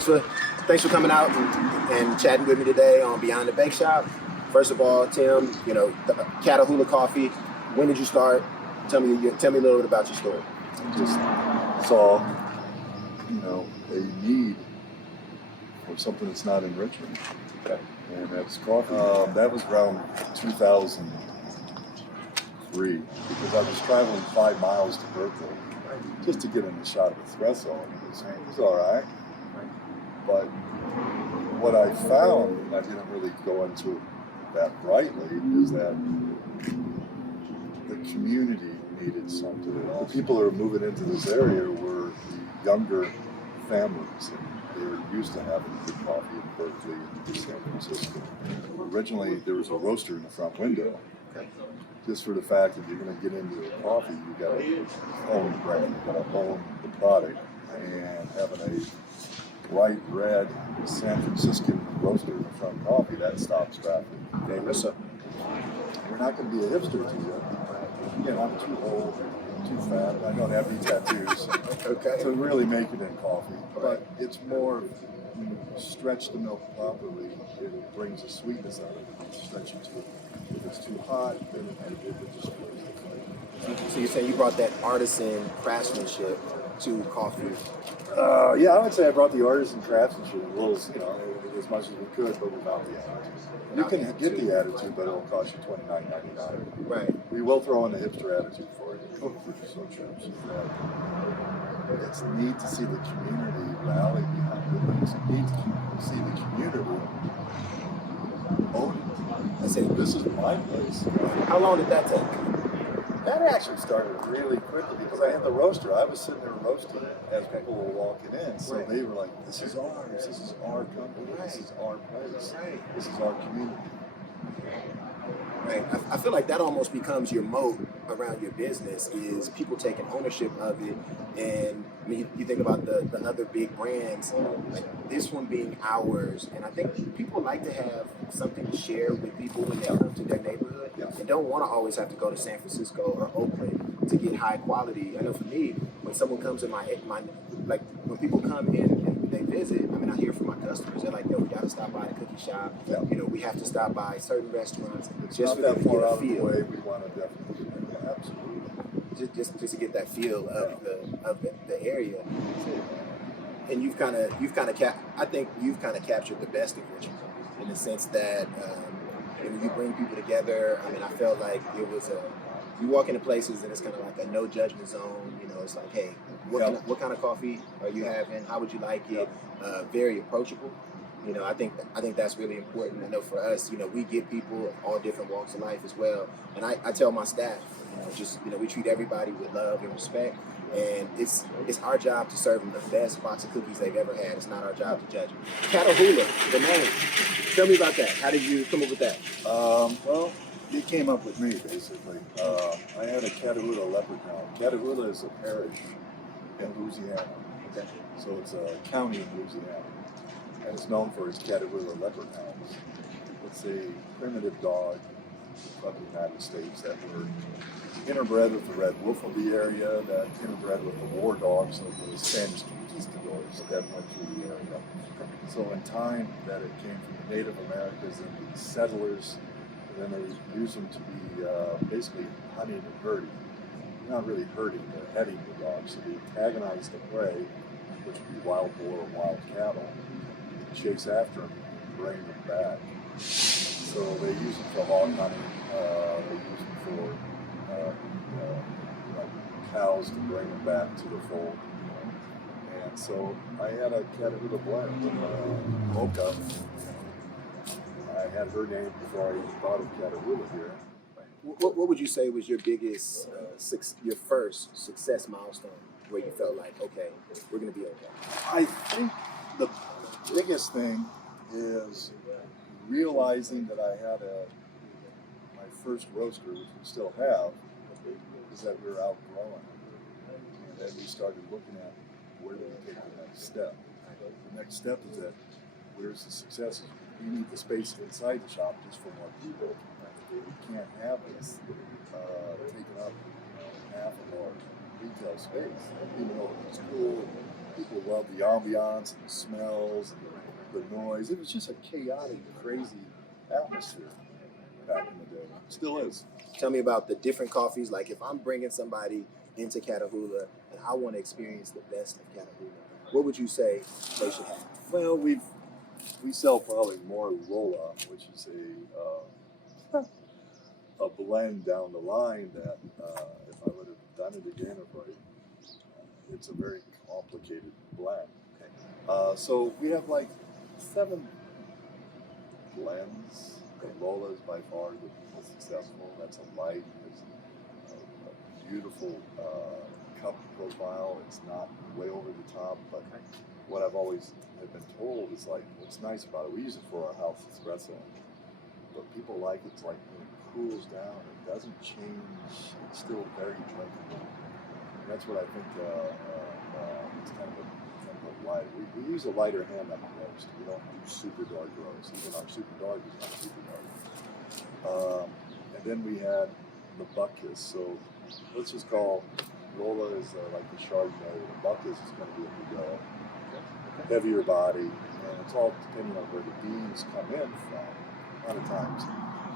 thanks for coming out and chatting with me today on Beyond the Bakeshop. First of all, Tim, Catahoula Coffee. When did you start? Tell me a little bit about your story. I just saw, a need for something that's not in Richmond. Okay. And that's coffee. That was around 2003 because I was traveling 5 miles to Berkeley just to get in a shot of espresso, and it was all right. But what I found, and I didn't really go into it that brightly, is that the community needed something. The people who are moving into this area were the younger families, and they were used to having good coffee in Berkeley and San Francisco. Originally, there was a roaster in the front window. Just for the fact that you're going to get into a coffee, you got to own the brand, you got to own the product, and having a bright red San Franciscan roaster in the front coffee, that stops traffic. Okay, listen, we're not going to be a hipster to you. Again, I'm too old, too fat, I don't have any tattoos to really make it in coffee. But it's more, when you stretch the milk properly, it brings a sweetness out of it. You stretch it too. If it's too hot, then it just brings the flavor. So you're saying you brought that artisan craftsmanship to coffee? Yeah, I would say I brought the artisan craftsmanship a little, as much as we could, but without the attitude. You can get the attitude, but it'll cost you $29.99. Right. We will throw in the hipster attitude for you. So it's neat to see the community rally behind it. It's neat to see the community own it. I say, this is my place. How long did that take? That actually started really quickly because I had the roaster. I was sitting there roasting as people were walking in. So they were like, this is ours. This is our company. This is our place. This is our community. Right. I feel like that almost becomes your moat around your business, is people taking ownership of it. And I mean, you think about the other big brands, like this one being ours. And I think people like to have something to share with people when they come to their neighborhood and don't want to always have to go to San Francisco or Oakland to get high quality. I know for me, when someone comes in my like when people come in and they visit, I mean, I hear from my customers, they're like, yo, we got to stop by the cookie shop. We have to stop by certain restaurants. It's just not for that far out of the way. We want to definitely do that. Absolutely. Just to get that feel of the area. And you've kind of I think you've kind of captured the best of Richmond in the sense that when you bring people together. I mean, I felt like it was you walk into places and it's kind of like a no judgment zone. It's like, hey, what kind of coffee are you having? How would you like it? Very approachable. I think that's really important. I know for us, we get people of all different walks of life as well. And I tell my staff, we treat everybody with love and respect. And it's our job to serve them the best box of cookies they've ever had. It's not our job to judge them. Catahoula, the name. Tell me about that. How did you come up with that? Well, it came up with me, basically. I had a Catahoula leprechaun. Catahoula is a parish in Louisiana. Okay. So it's a county in Louisiana. And it's known for its Catahoula leprechauns. It's a primitive dog from the United States that were interbred with the red wolf of the area, that interbred with the war dogs of the Spanish conquistadors that went through the area. So in time that it came from the Native Americans and the settlers, then they used them to be basically hunting and herding. Not really herding, but heading the dogs. So they antagonize the prey, which would be wild boar or wild cattle, chase after them, bring them back. So they use them for hog hunting, they use them for like cows to bring them back to the fold. And so I had a Catahoula blend, Mocha. I had her name before I even thought of Catahoula here. What would you say was your biggest, your first success milestone where you felt like, okay, we're going to be okay? I think the biggest thing is realizing that I had my first roaster, which we still have, is that we were outgrowing. And then we started looking at where do we take the next step. The next step is that where's the successes? We need the space inside the shop just for more people. We can't have this taking up half of our retail space, even though it's cool. People love the ambiance and the smells and the noise. It was just a chaotic, crazy atmosphere back in the day. Still is. Tell me about the different coffees. Like if I'm bringing somebody into Catahoula and I want to experience the best of Catahoula, what would you say they should have? Well, we sell probably more Lola, which is a blend down the line that if I would have done it again, it's a very complicated blend. Okay. So we have like 7 blends. Lola is by far the most successful. That's a light, it's a beautiful cup profile. It's not way over the top, but what I've always have been told is like what's nice about it. We use it for our house espresso, but people like it's like when it cools down, it doesn't change. It's still very drinkable. And that's what I think. It's kind of a light. We use a lighter hand on the roast. We don't do super dark roast. Even our super dark is not super dark. And then we had the Buckus. So let's just call Lola is like the Chardonnay. The Buckus is going to be a Bordeaux. Heavier body, and it's all depending on where the beans come in from. A lot of times,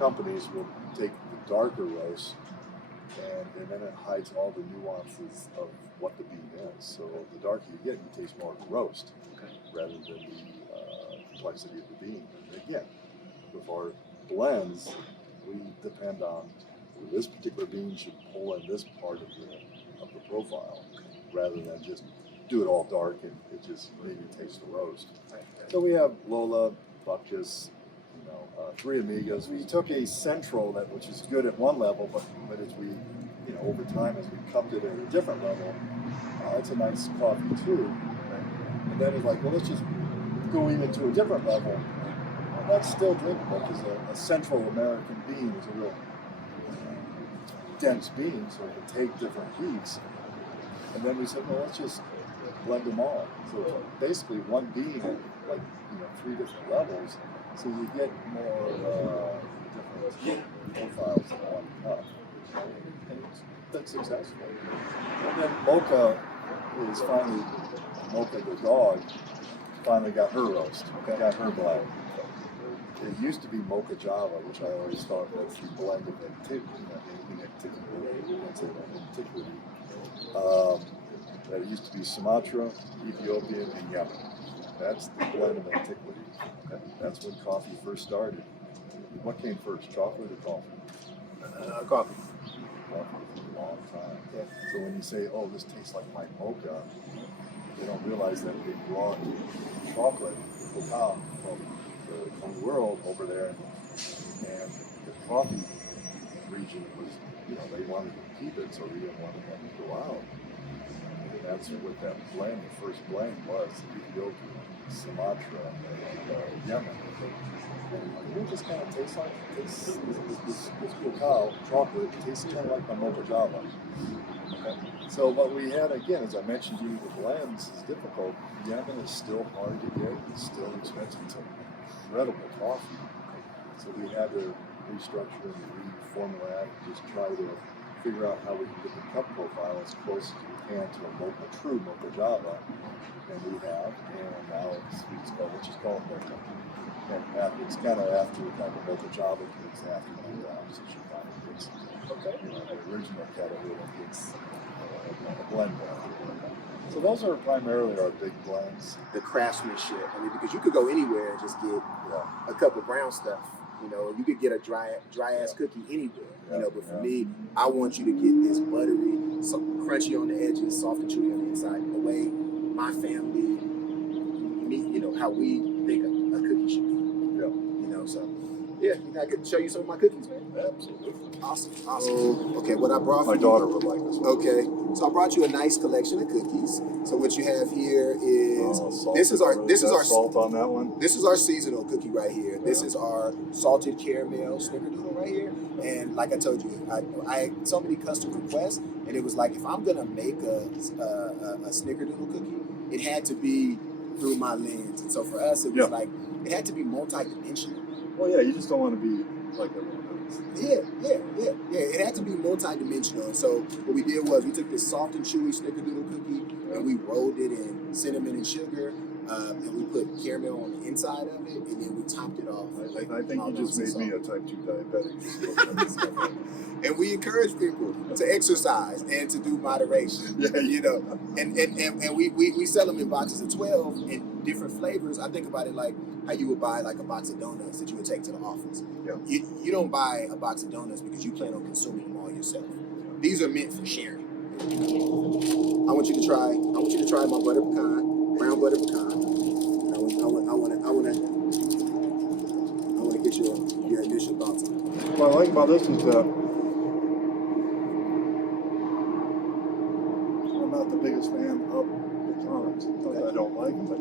companies will take the darker roast, and then it hides all the nuances of what the bean is. So the darker you get, you taste more of the roast, rather than the complexity of the bean. And again, with our blends, we depend on this particular bean should pull in this part of the profile, rather than just do it all dark and it just maybe tastes the roast. So we have Lola, Buckus, 3 Amigas. We took a Central which is good at one level, but as we, over time as we cupped it at a different level, it's a nice coffee too. And then it's like, well, let's just go even to a different level. Well, that's still drinkable because a Central American bean is a real dense bean, so it can take different heats. And then we said, well, let's just blend them all. So basically one bean at 3 different levels, so you get more different profiles in one cup. And it's been successful. And then Mocha the dog, finally got her roast, got her blend. It used to be Mocha Java, which I always thought was the blend of antiquity. That it used to be Sumatra, Ethiopian, and Yemen. That's the blend of antiquity. That's when coffee first started. What came first, chocolate or coffee? Coffee. Coffee for a long time. Yeah. So when you say, oh, this tastes like my mocha, they don't realize that they brought chocolate, cacao, from the world over there, and the coffee region was, they wanted to keep it, so they didn't want to let it go out. That's what that blend, the first blend was, Ethiopia, Sumatra, and Yemen. And it just kind of tastes like this cacao, chocolate, tastes kind of like my Mocha Java. Okay. So what we had, again, as I mentioned to you, the blends is difficult. Yemen is still hard to get, it's still expensive. It's incredible coffee. So we had to restructure and reformulate and just try to figure out how we can get the cup profile as close as we can to a true Mocha Java, and we have, and now which is called Mocha. And it's kind of after kind of Mocha Java gets after the opposition kind of gets, the original Catahoula gets a blend. So those are primarily our big blends. The craftsmanship. I mean, because you could go anywhere and just get a cup of brown stuff. You could get a dry ass cookie anywhere. But for me, I want you to get this buttery, so crunchy on the edges, soft and chewy on the inside. The way my family, how we think a cookie should be. So I could show you some of my cookies, man. Absolutely. Awesome. Okay, what I brought my daughter would like this one. Okay, so I brought you a nice collection of cookies. So what you have here is this is our salt on that one. This is our seasonal cookie right here. This is our salted caramel snickerdoodle right here. And like I told you, I had so many custom requests, and it was like if I'm gonna make a snickerdoodle cookie, it had to be through my lens. And so for us, it was like it had to be multi-dimensional. Well, yeah, you just don't want to be like Yeah. It had to be multi-dimensional. So what we did was we took this soft and chewy snickerdoodle cookie and we rolled it in cinnamon and sugar, and we put caramel on the inside of it, and then we topped it off. I think you just made me a type 2 diabetic. And we encourage people to exercise and to do moderation. Yeah, you know, and we sell them in boxes of 12 in different flavors. I think about it like how you would buy like a box of donuts that you would take to the office. Yeah. You don't buy a box of donuts because you plan on consuming them all yourself. These are meant for sharing. I want you to try my butter pecan, brown butter pecan. And I want to get your initial thoughts on it. What I like about this is I'm not the biggest fan of pecans. Not that I don't like them, but a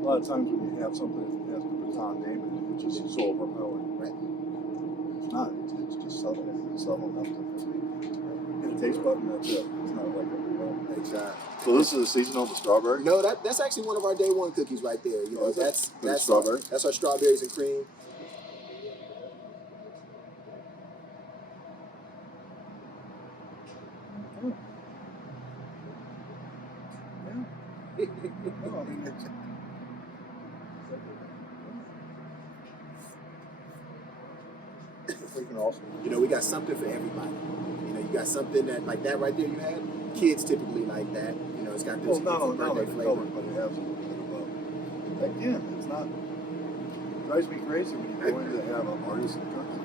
lot of times when you have something that has the pecan name, it's just so overpowering. Right. It's not. It's just subtle. It's subtle enough to get a taste bud, and that's it. It's not like overwhelming. So this is a seasonal with strawberry? No, that's actually one of our day one cookies right there. You know, that's strawberry. That's our strawberries and cream. Oh. Yeah. No, I mean, it's... You know, we got something for everybody. You know, you got something that like that right there you had. Kids typically like that. You know, it's got this birthday flavor. But it has a little bit of again, it's not. It drives me crazy when you go in to have an artisan cookie.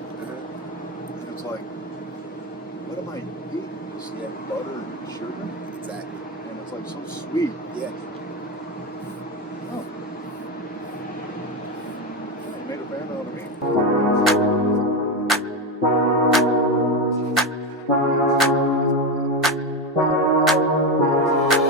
And it's like, what am I eating? Just butter and sugar? Exactly. And it's like so sweet. Yeah. Oh. Yeah, it made a fan out of me.